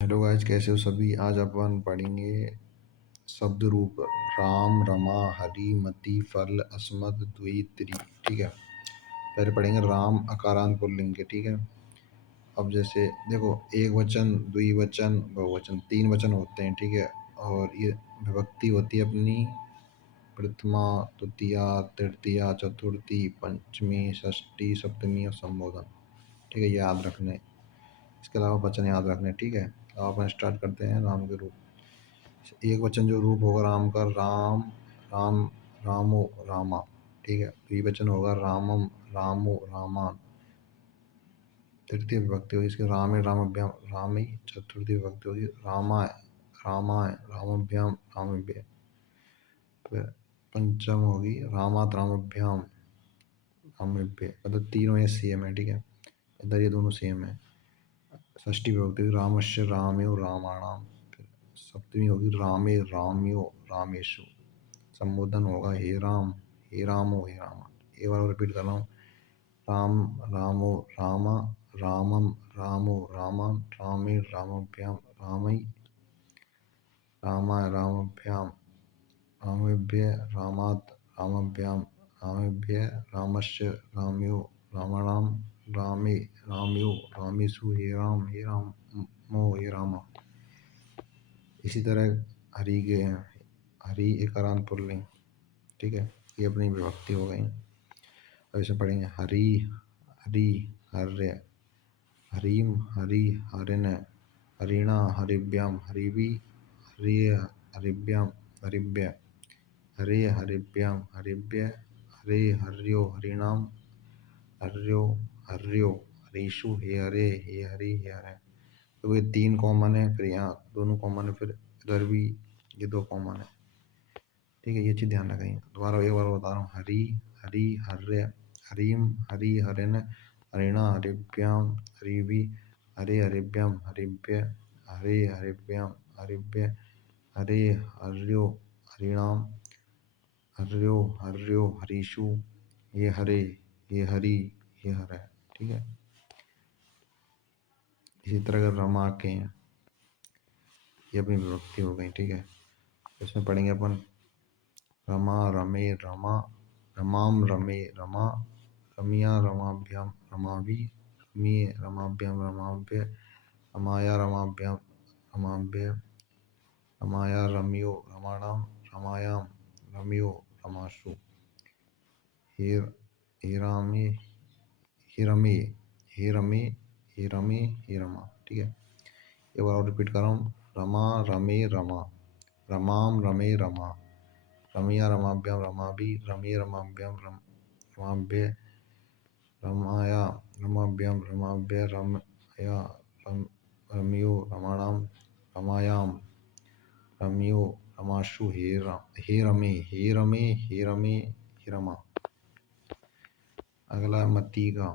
Hello guys, कैसे हो सभी। आज अपन पढ़ेंगे शब्द रूप। राम, रमा, हरि, मति, फल, अस्मद, द्वि, त्रि। ठीक है। पहले पढ़ेंगे राम अकारांत पुल्लिंग के। ठीक है। अब जैसे देखो, एक वचन, द्विवचन, बहुवचन, तीन वचन होते हैं। ठीक है। और ये विभक्ति होती है अपनी प्रथमा, तृतीया, तृतीया, चतुर्थी, पंचमी, षष्ठी, सप्तमी और संबोधन। ठीक है, ये याद रखने। इसके अलावा वचन याद रखने। ठीक है। अब अपन स्टार्ट करते हैं राम के रूप। एक वचन जो रूप होगा राम का, राम, राम, रामो, रामा। ठीक है। द्विवचन होगा रामम, रामो, रामान। तृतीय विभक्ति होगी इसके रामे, रामभ्याम, रामी। चतुर्थी विभक्ति होगी रामाय, रामाय, रामभ्याम, रामभ्य। फिर पंचम होगी रामात, रामभ्याम, रामभ्य। मतलब तीनों ये सेम है। ठीक है। इधर ये दोनों सेम है। षष्ठी विभक्ति होगी रामस्य, रामयो, रामाणाम। फिर सप्तमी होगी रामे, राम्यो, रामेशु। संबोधन होगा हे राम, हे रामो, हे रामा। एक बार रिपीट कर रहा हूँ। राम, रामो, रामा, रामम, रामो, रामान, रामे, रामभ्याम, रामई, रामाय, रामभ्याम, रामेभ्य, रामात्, रामभ्याम, रामेभ्य, रामस्य, रामयो, रामाणाम, रामे, रामयो, रामेषु। हे राम, हे रामो, हे रामा। इसी तरह हरि के हैं। हरि एकारांत पुल्लिंग। ठीक है। ये अपनी विभक्ति हो गई। अब इसे पढ़ेंगे हरि, हरि, हर्य, हरीम, हरि, हरिण, हरिणा, हरिभ्याम, हरिभि, हरिय, हरिभ्याम, हरिभ्य, हरे, हरिभ्याम, हरिभ्य, हरे, हर्यो, हरिणाम, हर्यो, हर्यो, हरीषु। हे हरे, हे हरि, हे हरे। तो ये तीन कॉमन है, फिर यहाँ दोनों कॉमन है, फिर इधर भी ये दो कॉमन है। ठीक है। ये चीज़ ध्यान रखेंगे। दोबारा एक बार बता रहा हूँ। हरि, हरि, हर्य, हरीम, हरि, हरिण, हरिणा, हरिभ्याम, हरिभि, हरे, हरिभ्याम, हरिभ्य, हरे, हरिभ्याम, हरिभ्य, हरे, हर्यो, हरिणाम, हर्यो, हर्यो, हरीषु। ये हरे, ये हरि, ये हर है। ठीक है। इसी तरह अगर रमा के हैं, ये अपनी विभक्ति हो गई। ठीक है। इसमें पढ़ेंगे अपन रमा, रमे, रमा, रमाम, रमे, रमा, रमिया, रमाभ्याम, रमाभि, रमिये, रमाभ्याम, रमाभ्य, रमाया, रमाभ्याम, रमाभ्य, रमाया, रम्यो, रमाणाम, रमायाम, रम्यो, रमाशु। हे, हेरामे, हेरमे, हेरमे, हेरमे, हेरमा। ठीक है। एक बार और रिपीट कर रहा हूँ। रमा, रमे, रमा, रमाम, रमे, रमा, रमिया, रमाभ्याम, रमाभि, रमिये, रमाभ्याम, रमाभ्य, रमाया, रमाभ्याम, रमाभ्य, रमया, रम्यो, रमाणाम, रमायाम, रम्यो, रमाशु। हे रमे, हे रमे, हे रमे, हे रमा। अगला मती का।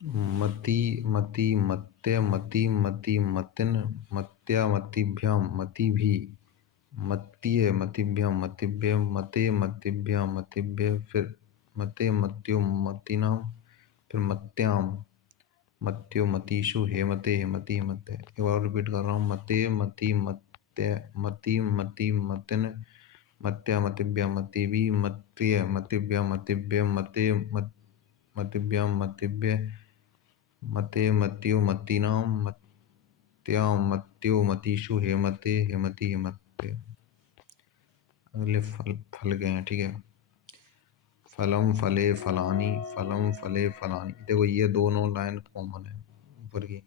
मति, मति, मत्य, मति, मति, मतिन, मत्या, मतिभ्याम, मतिभि, मत्य, मतिभ्याम, मतिभ्य, मते, मतिभ्याम, मतिभ्य, फिर मते, मत्यो, मतिनाम, फिर मत्याम, मत्यो, मतीषु। हेमते, हेमति, हेमते। एक बार रिपीट कर रहा हूँ। मते, मति, मत्य, मति, मति, मतिन, मत्या, मतिभ्या, मतिभि, मत्य, मतिभ्या, मतिभ्य, मते, मतिभ्याम, मतिभ्य, मते, मत्यो, मतीनाम, मत्याम, मत्यो, मतीषु। हेमते, हेमति, हेमते। अगले फल, फल गए हैं। ठीक है। फलम, फले, फलानी, फलम, फले, फलानी। देखो ये दोनों लाइन कॉमन है ऊपर की।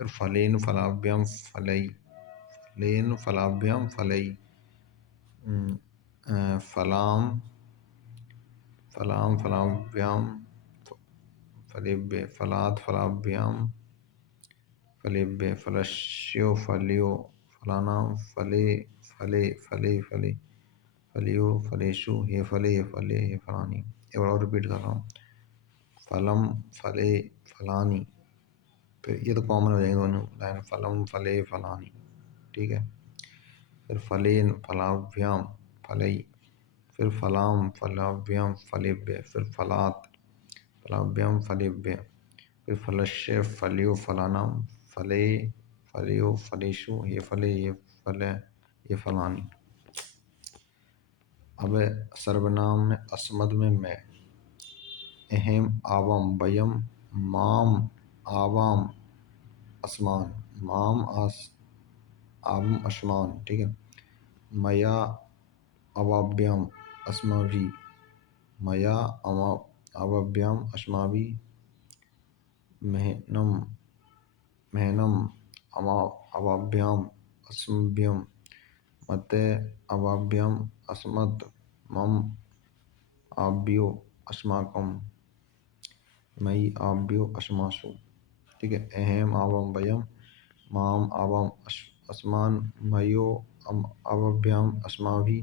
फिर फलेन, फलाभ्याम, फलई, फलेन, फलाभ्याम, फलई, फलाम, फलाम, फलाभ्याम, फलेभ्य, फलात्, फलाभ्याम, फलेभ्य, फलस्यो, फल्यो, फलानां, फले, फले, फले, फले, फलियो, फलेषु। हे फले, हे फले, हे फलानी। एक बार और रिपीट कर रहा हूँ। फलम, फले, फलानी। फिर ये तो कॉमन हो जाएंगे दोनों लाइन। फलम, फले, फलानी। ठीक है। फिर फलेन, फलाभ्याम, फलई, फिर फलाम, फलाभ्याम, फलेभ्य, फिर फलात्, फलाभ्याम, फलेभ्य, फिर फलस्य फल्यो फलानाम, फले फल्यो फलेषु, ये फले ये फल ये फलानी। अब सर्वनाम में अस्मद में मैं, अहम आवाम वयम, माम आवाम अस्मान, माम आवाम अस्मान, ठीक है। मया अवाभ्याम अस्माभि, मया अवाभ्याम अस्माभि, महनम महनम अवाभ्याम अस्मभ्यम, मते अवाभ्याम अस्मत्, मम आभ्यो अस्माकम, मयि आभ्यो अस्मासु, ठीक है। अहम आवाम वयम, माम आवाम अस्मान, मयो अवाभ्याम अस्माभि,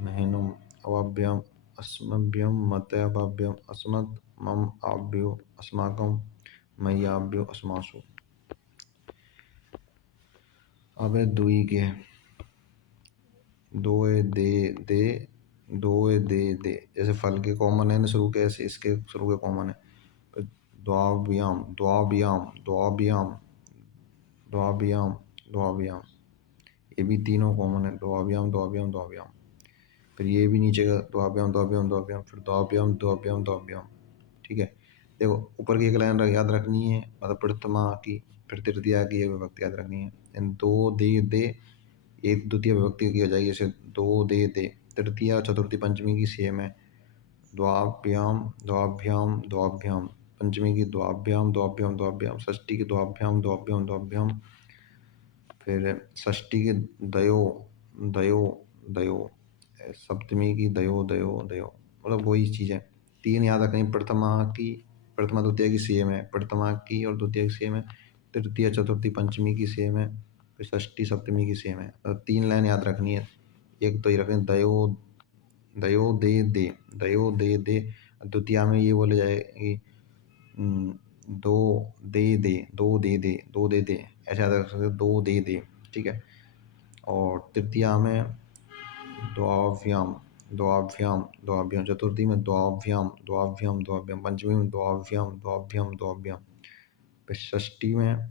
महनम अवाभ्याम अस्मभ्यम, मते अवाभ्याम अस्मत्, मम आभ्यो अस्माकम, मयि आभ्यो अस्मासु। अब है दुई के, दोए दे दे, दोए दे दे, जैसे फल के कॉमन है ना शुरू के, ऐसे इसके शुरू के कॉमन है। फिर द्वाभ्याम द्वाभ्याम द्वाभ्याम द्वाभ्याम द्वाभ्याम, ये भी तीनों कॉमन है, द्वाभ्याम द्वाभ्याम द्वाभ्याम। फिर ये भी नीचे का द्वाभ्याम द्वाभ्याम द्वाभ्याम, फिर द्वाभ्याम द्वाभ्याम द्वाभ्याम, ठीक है। देखो ऊपर की एक लाइन याद रखनी है, मतलब प्रथमा की, फिर तृतीया की एक विभक्ति याद रखनी है। इन दो दे एक द्वितीय विभक्ति की हो जाएगी, जैसे दो दे दे। तृतीया चतुर्थी पंचमी की सेम है, द्वाभ्याम द्वाभ्याम द्वाभ्याम, पंचमी की द्वाभ्याम द्वाभ्याम द्वाभ्याम, षष्ठी की द्वाभ्याम द्वाभ्याम द्वाभ्याम, फिर षष्ठी की दयो दयो दयो, सप्तमी की दयो दयो दयो, मतलब वही चीज़ है। तीन याद रखनी, प्रथमा की, प्रथमा द्वितीय की सेम है, प्रथमा की और द्वितीय की सेम है, तृतीय चतुर्थी पंचमी की सेम है, फिर षष्ठी सप्तमी की सेम है। तो तीन लाइन याद रखनी है। एक तो ये रखनी, दयो दयो दे दे, दयो दे दे। द्वितीया में ये बोले जाएगी दो दे दे, दो दे दे, दो दे दे, ऐसे याद रख सकते, दो दे दे, ठीक है। और तृतीया में द्वाभ्याम द्वाभ्याम द्वाभ्याम, चतुर्थी में द्वाभ्याम द्वाभ्याम द्वाभ्याम, पंचमी में द्वाभ्याम द्वाभ्याम द्वाभ्याम, फिर षष्ठी में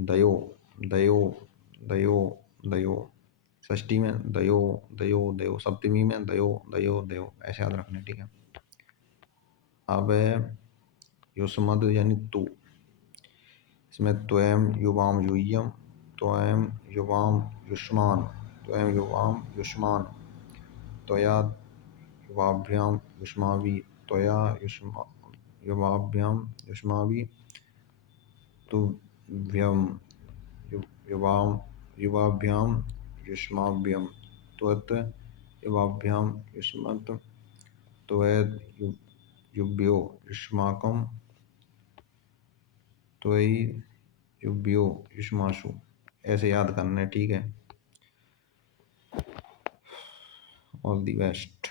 दयो दयो दयो दयो, षष्ठी में दयो दयो दयो, सप्तमी में दयो दयो दयो, ऐसे याद रखने, ठीक है। अब युष्मद यानी तू, इसमें त्वयं युवाम यूयम, त्वयं युवाम युष्मान, त्वयं युवाम युष्मान, त्वया युवाभ्याम युष्माभि, त्वया युवाभ्याम युष्माभि, तुभ्यं युवाभ्याम युष्माभ्यम, त्वत् युवाभ्याम युष्मत्, त्वयुभ्यो युष्माकं, त्वयुभ्यो युष्मासु, ऐसे याद करना है, ठीक है। All the best.